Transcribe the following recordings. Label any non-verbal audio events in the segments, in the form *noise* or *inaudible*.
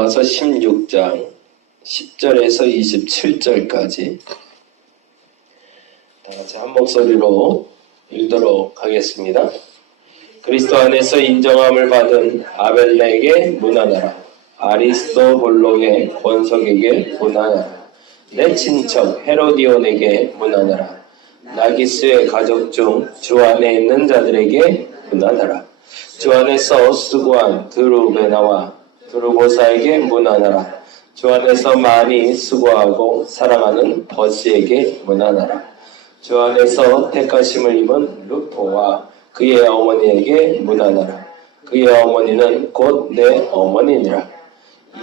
로마서 16장 10절에서 27절까지 다 같이 한 목소리로 읽도록 하겠습니다. 그리스도 안에서 인정함을 받은 아벨레에게 문안하라. 아리스토볼로의 권석에게 문안하라. 내 친척 헤로디온에게 문안하라. 나기스의 가족 중 주 안에 있는 자들에게 문안하라. 주 안에서 수고한 드루베나와 드루보사에게 문안하라. 주 안에서 많이 수고하고 사랑하는 버시에게 문안하라. 주 안에서 택하심을 입은 루포와 그의 어머니에게 문안하라. 그의 어머니는 곧 내 어머니니라.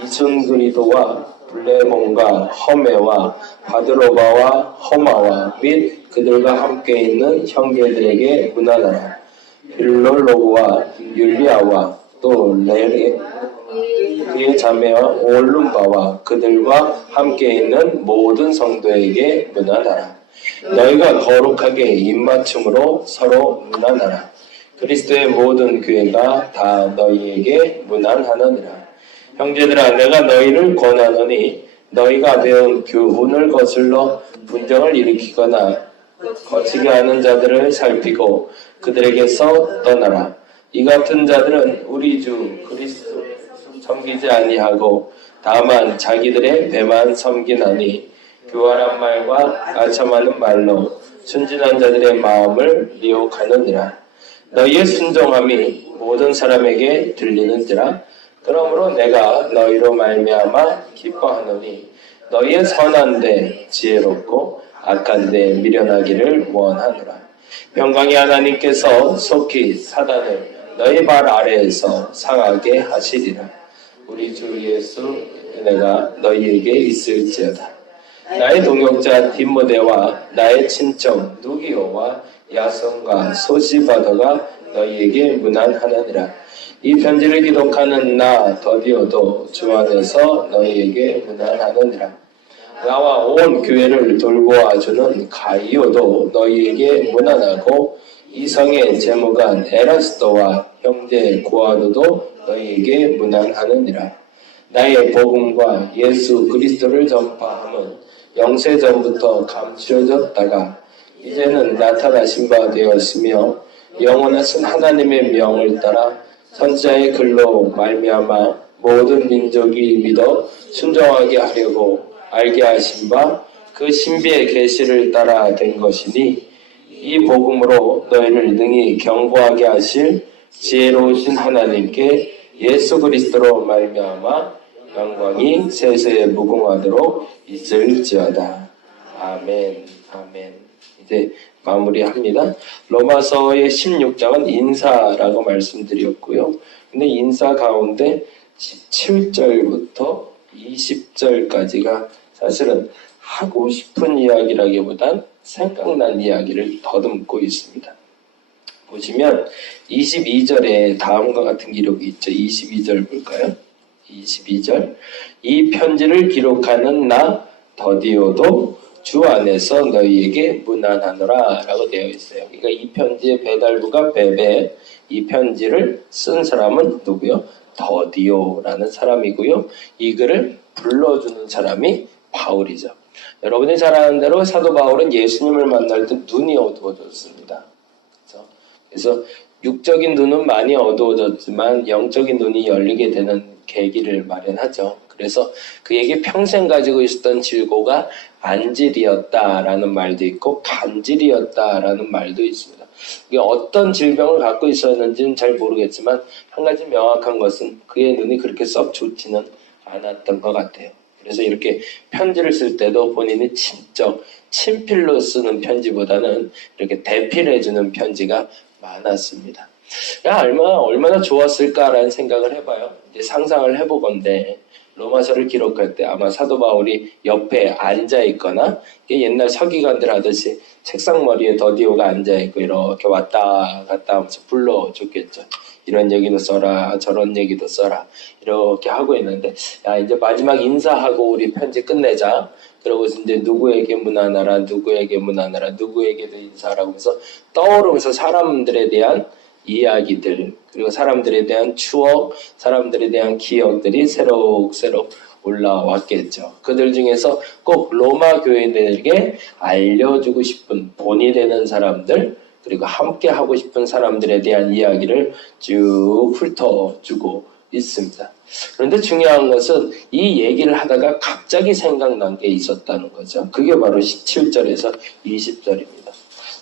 이순그리도와 블레몬과 허메와 바드로바와 허마와 및 그들과 함께 있는 형제들에게 문안하라. 빌롤로그와 율리아와 또 레 레 그의 자매와 올룸바와 그들과 함께 있는 모든 성도에게 문안하라. 너희가 거룩하게 입맞춤으로 서로 문안하라. 그리스도의 모든 교회가 다 너희에게 문안하느니라. 형제들아 내가 너희를 권하노니 너희가 배운 교훈을 거슬러 분쟁을 일으키거나 거치게 하는 자들을 살피고 그들에게서 떠나라. 이 같은 자들은 우리 주 그리스도 섬기지 아니하고 다만 자기들의 배만 섬기나니 교활한 말과 아첨하는 말로 순진한 자들의 마음을 미혹하느니라. 너희의 순종함이 모든 사람에게 들리는지라. 그러므로 내가 너희로 말미암아 기뻐하노니 너희의 선한데 지혜롭고 악한데 미련하기를 원하노라. 평강의 하나님께서 속히 사단을 너희 발 아래에서 상하게 하시리라. 우리 주 예수 은혜가 너희에게 있을지어다. 나의 동역자 디모데와 나의 친척 누기오와 야손과 소시바더가 너희에게 문안하느니라. 이 편지를 기록하는 나 더디오도 주 안에서 너희에게 문안하느니라. 나와 온 교회를 돌보아주는 가이오도 너희에게 문안하고 이성의 제목한 에라스도와 형제 고아도도 너희에게 문안하느니라. 나의 복음과 예수 그리스도를 전파함은 영세 전부터 감추어졌다가 이제는 나타나신 바 되었으며 영원하신 하나님의 명을 따라 선자의 글로 말미암아 모든 민족이 믿어 순종하게 하려고 알게 하신 바 그 신비의 계시를 따라 된 것이니 이 복음으로 너희를 능히 경고하게 하실 지혜로우신 하나님께 예수 그리스도로 말미암아 영광이 세세에 무궁하도록 있을지어다. 아멘. 아멘. 이제 마무리합니다. 로마서의 16장은 인사라고 말씀드렸고요. 근데 인사 가운데 17절부터 20절까지가 사실은 하고 싶은 이야기라기보단 생각난 이야기를 더듬고 있습니다. 보시면 22절에 다음과 같은 기록이 있죠. 22절 볼까요? 22절 이 편지를 기록하는 나 더디오도 주 안에서 너희에게 문안하노라 라고 되어 있어요. 그러니까 이 편지의 배달부가 베베 이 편지를 쓴 사람은 누구요? 더디오라는 사람이고요. 이 글을 불러주는 사람이 바울이죠. 여러분이 잘 아는 대로 사도 바울은 예수님을 만날 때 눈이 어두워졌습니다. 그래서, 육적인 눈은 많이 어두워졌지만 영적인 눈이 열리게 되는 계기를 마련하죠. 그래서 그에게 평생 가지고 있었던 질고가 안질이었다라는 말도 있고 간질이었다라는 말도 있습니다. 이게 어떤 질병을 갖고 있었는지는 잘 모르겠지만 한 가지 명확한 것은 그의 눈이 그렇게 썩 좋지는 않았던 것 같아요. 그래서 이렇게 편지를 쓸 때도 본인이 친적, 친필로 쓰는 편지보다는 이렇게 대필해주는 편지가 많았습니다. 야, 얼마나, 얼마나 좋았을까라는 생각을 해봐요. 이제 상상을 해보건데, 로마서를 기록할 때 아마 사도 바울이 옆에 앉아 있거나, 옛날 서기관들 하듯이 책상 머리에 더디오가 앉아 있고, 이렇게 왔다 갔다 하면서 불러줬겠죠. 이런 얘기도 써라, 저런 얘기도 써라. 이렇게 하고 있는데, 야, 이제 마지막 인사하고 우리 편지 끝내자. 그러고 이제 누구에게 문안하라, 누구에게 문안하라, 누구에게도 인사하라고 해서 떠오르면서 사람들에 대한 이야기들 그리고 사람들에 대한 추억, 사람들에 대한 기억들이 새록새록 올라왔겠죠. 그들 중에서 꼭 로마 교인들에게 알려주고 싶은 본이 되는 사람들 그리고 함께 하고 싶은 사람들에 대한 이야기를 쭉 훑어주고 있습니다. 그런데 중요한 것은 이 얘기를 하다가 갑자기 생각난 게 있었다는 거죠. 그게 바로 17절에서 20절입니다.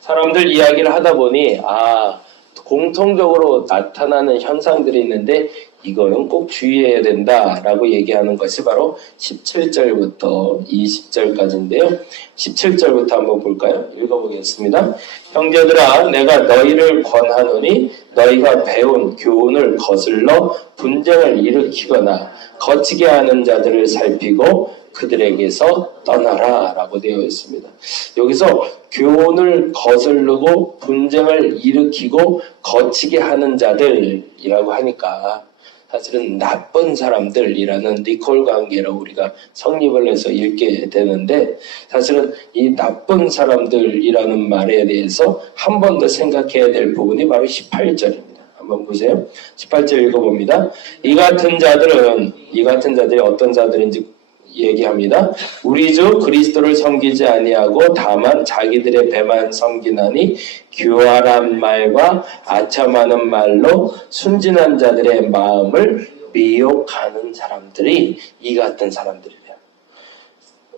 사람들 이야기를 하다 보니 아 공통적으로 나타나는 현상들이 있는데 이거는 꼭 주의해야 된다라고 얘기하는 것이 바로 17절부터 20절까지인데요. 17절부터 한번 볼까요? 읽어보겠습니다. 형제들아 내가 너희를 권하노니 너희가 배운 교훈을 거슬러 분쟁을 일으키거나 거치게 하는 자들을 살피고 그들에게서 떠나라 라고 되어 있습니다. 여기서 교훈을 거슬르고 분쟁을 일으키고 거치게 하는 자들이라고 하니까 사실은 나쁜 사람들이라는 니콜 관계로 우리가 성립을 해서 읽게 되는데 사실은 이 나쁜 사람들이라는 말에 대해서 한 번 더 생각해야 될 부분이 바로 18절입니다. 한번 보세요. 18절 읽어봅니다. 이 같은 자들은 이 같은 자들이 어떤 자들인지 얘기합니다. 우리 주 그리스도를 섬기지 아니하고 다만 자기들의 배만 섬기나니 교활한 말과 아첨하는 말로 순진한 자들의 마음을 미혹하는 사람들이 이 같은 사람들이래요.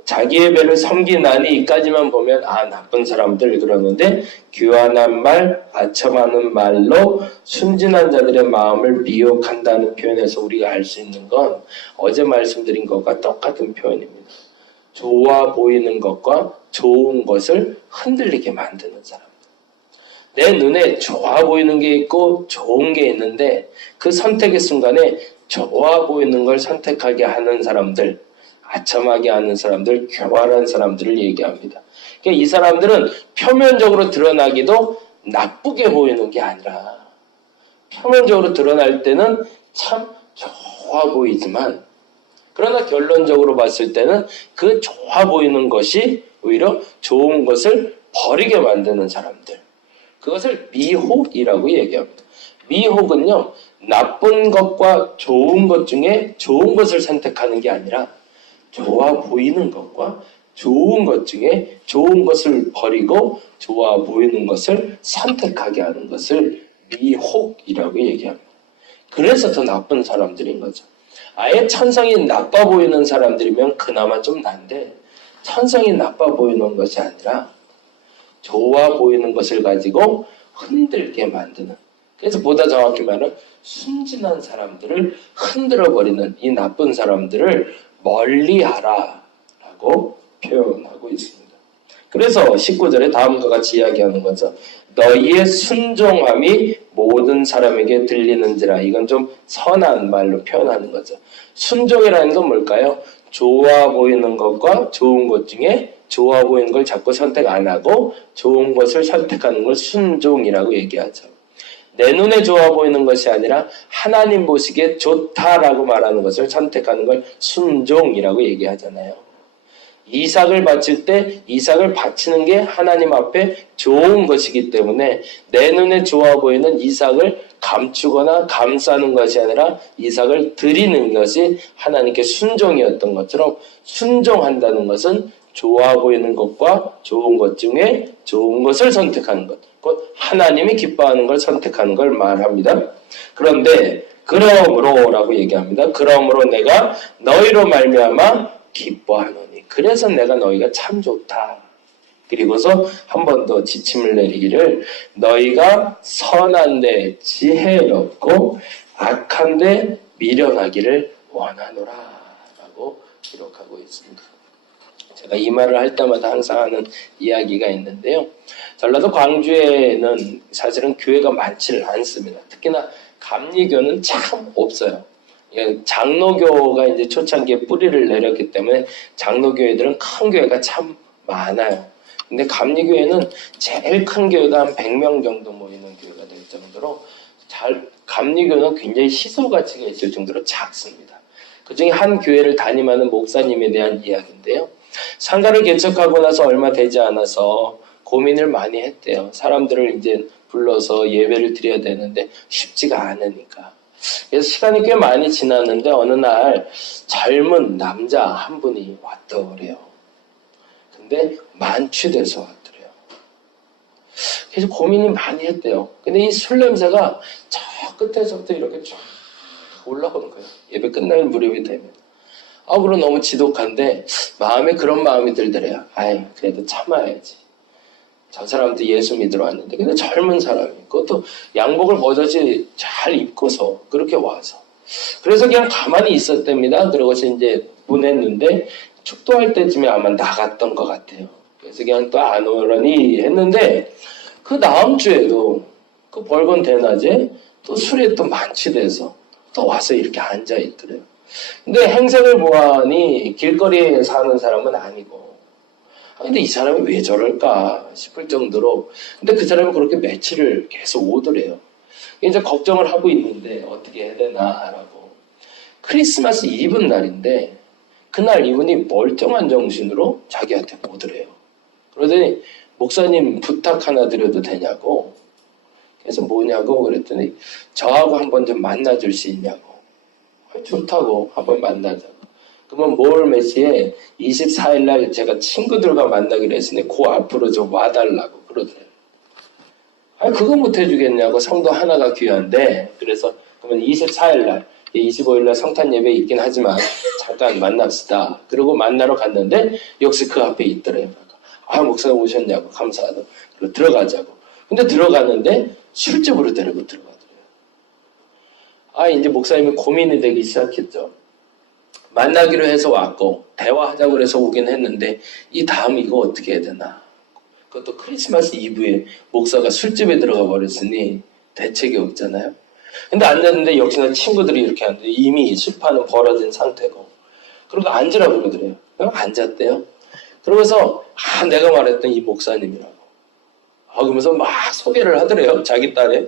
자기의 배를 섬기나니 이까지만 보면 아 나쁜 사람들 그러는데 교환한 말, 아첨하는 말로 순진한 자들의 마음을 미혹한다는 표현에서 우리가 알 수 있는 건 어제 말씀드린 것과 똑같은 표현입니다. 좋아 보이는 것과 좋은 것을 흔들리게 만드는 사람. 내 눈에 좋아 보이는 게 있고 좋은 게 있는데 그 선택의 순간에 좋아 보이는 걸 선택하게 하는 사람들, 아첨하게 하는 사람들, 교활한 사람들을 얘기합니다. 그러니까 이 사람들은 표면적으로 드러나기도 나쁘게 보이는 게 아니라 표면적으로 드러날 때는 참 좋아 보이지만 그러나 결론적으로 봤을 때는 그 좋아 보이는 것이 오히려 좋은 것을 버리게 만드는 사람들. 그것을 미혹이라고 얘기합니다. 미혹은요, 나쁜 것과 좋은 것 중에 좋은 것을 선택하는 게 아니라 좋아 보이는 것과 좋은 것 중에 좋은 것을 버리고 좋아 보이는 것을 선택하게 하는 것을 미혹이라고 얘기합니다. 그래서 더 나쁜 사람들인 거죠. 아예 천성이 나빠 보이는 사람들이면 그나마 좀 난데 천성이 나빠 보이는 것이 아니라 좋아 보이는 것을 가지고 흔들게 만드는 그래서 보다 정확히 말하면 순진한 사람들을 흔들어 버리는 이 나쁜 사람들을 멀리하라 라고 표현하고 있습니다. 그래서 19절에 다음과 같이 이야기하는 거죠. 너희의 순종함이 모든 사람에게 들리는지라 이건 좀 선한 말로 표현하는 거죠. 순종이라는 건 뭘까요? 좋아 보이는 것과 좋은 것 중에 좋아 보이는 걸 자꾸 선택 안 하고 좋은 것을 선택하는 걸 순종이라고 얘기하죠. 내 눈에 좋아 보이는 것이 아니라 하나님 보시기에 좋다라고 말하는 것을 선택하는 걸 순종이라고 얘기하잖아요. 이삭을 바칠 때 이삭을 바치는 게 하나님 앞에 좋은 것이기 때문에 내 눈에 좋아 보이는 이삭을 감추거나 감싸는 것이 아니라 이삭을 드리는 것이 하나님께 순종이었던 것처럼 순종한다는 것은 좋아 보이는 것과 좋은 것 중에 좋은 것을 선택하는 것. 곧 하나님이 기뻐하는 걸 선택하는 걸 말합니다. 그런데 그러므로라고 얘기합니다. 그러므로 내가 너희로 말미암아 기뻐하노니. 그래서 내가 너희가 참 좋다. 그리고서 한 번 더 지침을 내리기를 너희가 선한데 지혜롭고 악한데 미련하기를 원하노라 라고 기록하고 있습니다. 제가 이 말을 할 때마다 항상 하는 이야기가 있는데요. 전라도 광주에는 사실은 교회가 많지를 않습니다. 특히나 감리교는 참 없어요. 예, 장로교가 이제 초창기에 뿌리를 내렸기 때문에 장로교회들은 큰 교회가 참 많아요. 근데 감리교회는 제일 큰 교회가 한 100명 정도 모이는 교회가 될 정도로 잘, 감리교는 굉장히 희소 가치가 있을 정도로 작습니다. 그 중에 한 교회를 담임하는 목사님에 대한 이야기인데요. 상가를 개척하고 나서 얼마 되지 않아서 고민을 많이 했대요. 사람들을 이제 불러서 예배를 드려야 되는데 쉽지가 않으니까. 그래서 시간이 꽤 많이 지났는데 어느 날 젊은 남자 한 분이 왔더래요. 근데 만취돼서 왔더래요. 그래서 고민이 많이 했대요. 근데 이 술 냄새가 저 끝에서부터 이렇게 쫙 올라오는 거예요. 예배 끝날 무렵이 되면. 아, 물론 너무 지독한데 마음에 그런 마음이 들더래요. 아이, 그래도 참아야지. 저 사람도 예수 믿으러 왔는데 근데 젊은 사람이 그것도 양복을 버젓이 잘 입고서 그렇게 와서 그래서 그냥 가만히 있었답니다. 그러고서 이제 보냈는데 축도할 때쯤에 아마 나갔던 것 같아요. 그래서 그냥 또 안 오려니 했는데 그 다음 주에도 그 벌건 대낮에 또 술에 또 만취돼서 또 와서 이렇게 앉아 있더래요. 근데 행색을 보아하니 길거리에 사는 사람은 아니고 아, 근데 이 사람이 왜 저럴까 싶을 정도로 근데 그 사람이 그렇게 며칠을 계속 오더래요. 이제 걱정을 하고 있는데 어떻게 해야 되나라고 크리스마스 이브 날인데 그날 이분이 멀쩡한 정신으로 자기한테 오더래요. 그러더니 목사님 부탁 하나 드려도 되냐고 그래서 뭐냐고 그랬더니 저하고 한번 좀 만나줄 수 있냐고 아, 좋다고 한번 만나자고 그러면 뭘 메시에 24일 날 제가 친구들과 만나기로 했으니 그 앞으로 좀 와달라고 그러더래요. 아, 그거 못 해주겠냐고 성도 하나가 귀한데 그래서 그러면 24일 날 25일 날 성탄 예배 있긴 하지만 잠깐 만납시다. 그리고 만나러 갔는데 역시 그 앞에 있더래요. 아 목사님 오셨냐고 감사하다고 그리고 들어가자고. 근데 들어가는데 술집으로 데리고 들어가더래요. 아 이제 목사님이 고민이 되기 시작했죠. 만나기로 해서 왔고 대화하자고 해서 오긴 했는데 이 다음 이거 어떻게 해야 되나? 그것도 크리스마스 이브에 목사가 술집에 들어가 버렸으니 대책이 없잖아요. 근데 앉았는데 역시나 친구들이 이렇게 하는데 이미 술판은 벌어진 상태고. 그리고 앉으라고 그러더래요. 그냥 앉았대요. 그러면서 아 내가 말했던 이 목사님이라고. 아 그러면서 막 소개를 하더래요. 자기 딸에.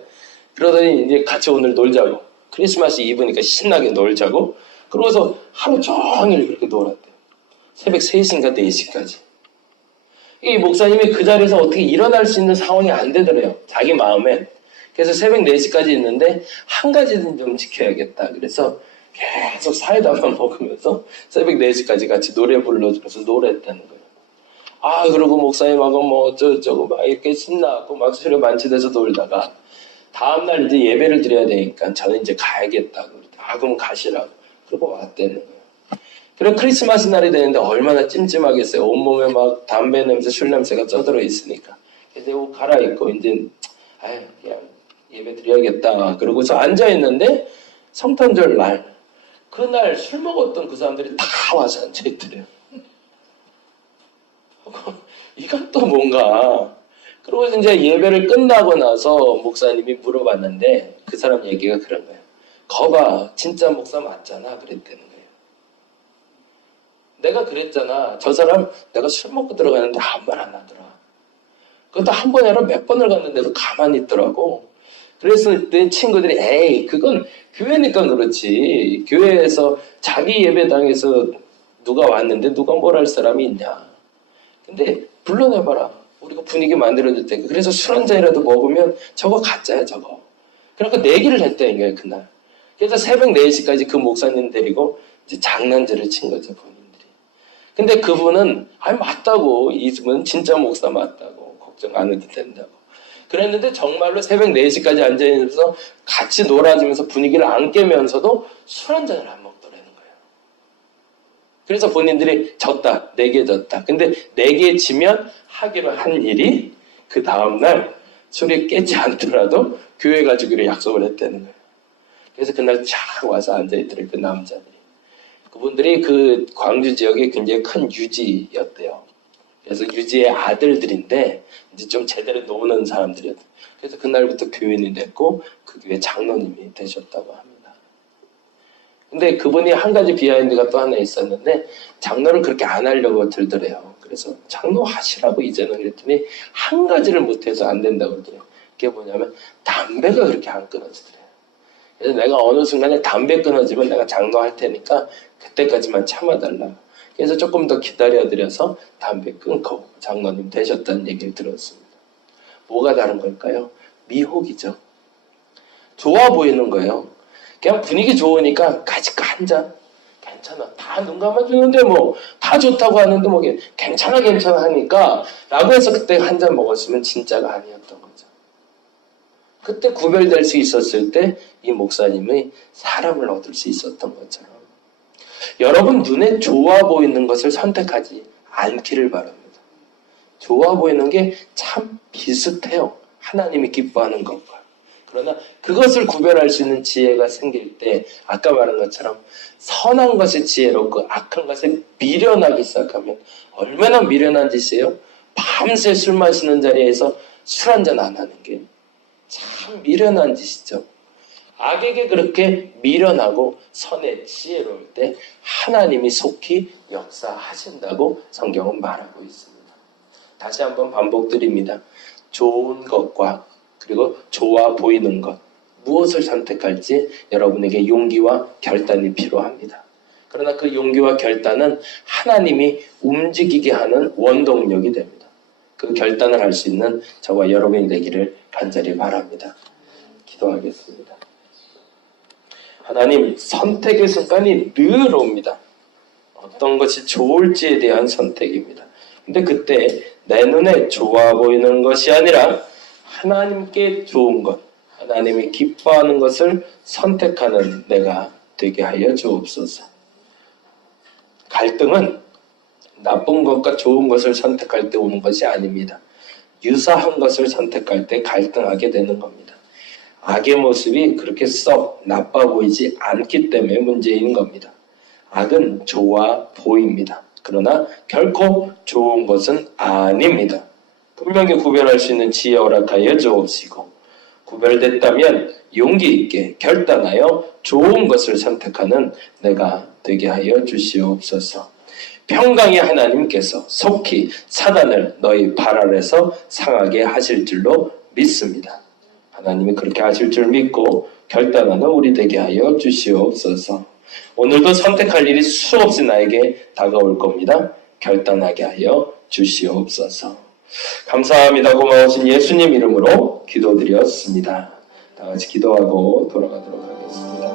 그러더니 이제 같이 오늘 놀자고 크리스마스 이브니까 신나게 놀자고 그러고서 하루 종일 그렇게 놀았대요. 새벽 3시인가 4시까지. 이 목사님이 그 자리에서 어떻게 일어날 수 있는 상황이 안 되더래요. 자기 마음엔. 그래서 새벽 4시까지 있는데 한 가지는 좀 지켜야겠다. 그래서 계속 사이다만 *laughs* 먹으면서 새벽 4시까지 같이 노래 불러주면서 노래했다는 거예요. 아, 그리고 목사님하고 뭐 어쩌고저쩌고 막 이렇게 신나고 막 술에 만취돼서 놀다가 다음날 이제 예배를 드려야 되니까 저는 이제 가야겠다. 아, 그럼 가시라고. 그러고 왔다는 거예요. 그리고 크리스마스 날이 되는데 얼마나 찜찜하겠어요. 온몸에 막 담배 냄새, 술 냄새가 쪄들어 있으니까. 그래서 옷 갈아입고 이제 아유 그냥 예배 드려야겠다. 그러고서 앉아 있는데 성탄절 날 그날 술 먹었던 그 사람들이 다 와서 앉아 있더래요. *laughs* 이건 또 뭔가 그리고 이제 예배를 끝나고 나서 목사님이 물어봤는데 그 사람 얘기가 그런 거예요. 거봐, 진짜 목사 맞잖아. 그랬다는 거예요. 내가 그랬잖아. 저 사람 내가 술 먹고 들어가는데 아무 말 안 하더라. 그것도 한 번이 아니라 몇 번을 갔는데도 가만히 있더라고. 그래서 내 친구들이 에이 그건 교회니까 그렇지. 교회에서 자기 예배당에서 누가 왔는데 누가 뭘 할 사람이 있냐. 근데 불러내봐라. 우리가 분위기 만들어줄 테니까. 그래서 술 한 잔이라도 먹으면 저거 가짜야 저거. 그러니까 내기를 했다는 거예요 그날. 그래서 새벽 4시까지 그 목사님 데리고 이제 장난질을 친 거죠, 본인들이. 근데 그분은, 아니, 맞다고. 이분은 진짜 목사 맞다고. 걱정 안 해도 된다고. 그랬는데 정말로 새벽 4시까지 앉아있어서 같이 놀아주면서 분위기를 안 깨면서도 술 한 잔을 안 거예요. 그래서 본인들이 졌다. 4개 졌다. 근데 4개 지면 하기로 한 일이 그 다음날 술이 깨지 않더라도 교회 가지기로 약속을 했다는 거예요. 그래서 그날 쫙 와서 앉아있더래, 그 남자들이. 그분들이 그 광주 지역에 굉장히 큰 유지였대요. 그래서 유지의 아들들인데, 이제 좀 제대로 노는 사람들이었대요. 그래서 그날부터 교인이 됐고, 그 교회 장로님이 되셨다고 합니다. 근데 그분이 한 가지 비하인드가 또 하나 있었는데, 장로를 그렇게 안 하려고 들더래요. 그래서 장로 하시라고 이제는 그랬더니, 한 가지를 못해서 안 된다고 그러더래요. 그게 뭐냐면, 담배가 그렇게 안 끊어지더래요. 그래서 내가 어느 순간에 담배 끊어지면 내가 장로 할 테니까 그때까지만 참아달라. 그래서 조금 더 기다려드려서 담배 끊고 장로님 되셨다는 얘기를 들었습니다. 뭐가 다른 걸까요? 미혹이죠. 좋아 보이는 거예요. 그냥 분위기 좋으니까 가지까 한 잔. 괜찮아. 다 눈 감아주는데 뭐, 다 좋다고 하는데 뭐, 괜찮아, 괜찮아 하니까, 라고 해서 그때 한 잔 먹었으면 진짜가 아니었던 거죠. 그때 구별될 수 있었을 때, 이 목사님의 사람을 얻을 수 있었던 것처럼. 여러분 눈에 좋아 보이는 것을 선택하지 않기를 바랍니다. 좋아 보이는 게 참 비슷해요. 하나님이 기뻐하는 것과. 그러나 그것을 구별할 수 있는 지혜가 생길 때 아까 말한 것처럼 선한 것이 지혜롭고 악한 것이 미련하기 시작하면 얼마나 미련한 짓이에요? 밤새 술 마시는 자리에서 술 한 잔 안 하는 게 참 미련한 짓이죠. 악에게 그렇게 미련하고 선에 지혜로울 때 하나님이 속히 역사하신다고 성경은 말하고 있습니다. 다시 한번 반복드립니다. 좋은 것과 그리고 좋아 보이는 것 무엇을 선택할지 여러분에게 용기와 결단이 필요합니다. 그러나 그 용기와 결단은 하나님이 움직이게 하는 원동력이 됩니다. 그 결단을 할 수 있는 저와 여러분이 되기를 간절히 바랍니다. 기도하겠습니다. 하나님 선택의 순간이 늘 옵니다. 어떤 것이 좋을지에 대한 선택입니다. 근데 그때 내 눈에 좋아 보이는 것이 아니라 하나님께 좋은 것, 하나님이 기뻐하는 것을 선택하는 내가 되게 하여 주옵소서. 갈등은 나쁜 것과 좋은 것을 선택할 때 오는 것이 아닙니다. 유사한 것을 선택할 때 갈등하게 되는 겁니다. 악의 모습이 그렇게 썩 나빠 보이지 않기 때문에 문제인 겁니다. 악은 좋아 보입니다. 그러나 결코 좋은 것은 아닙니다. 분명히 구별할 수 있는 지혜 허락하여 주옵시고 구별됐다면 용기 있게 결단하여 좋은 것을 선택하는 내가 되게 하여 주시옵소서. 평강의 하나님께서 속히 사단을 너희 발 아래서 상하게 하실 줄로 믿습니다. 하나님이 그렇게 하실 줄 믿고 결단하는 우리 되게 하여 주시옵소서. 오늘도 선택할 일이 수없이 나에게 다가올 겁니다. 결단하게 하여 주시옵소서. 감사합니다. 고마우신 예수님 이름으로 기도드렸습니다. 다 같이 기도하고 돌아가도록 하겠습니다.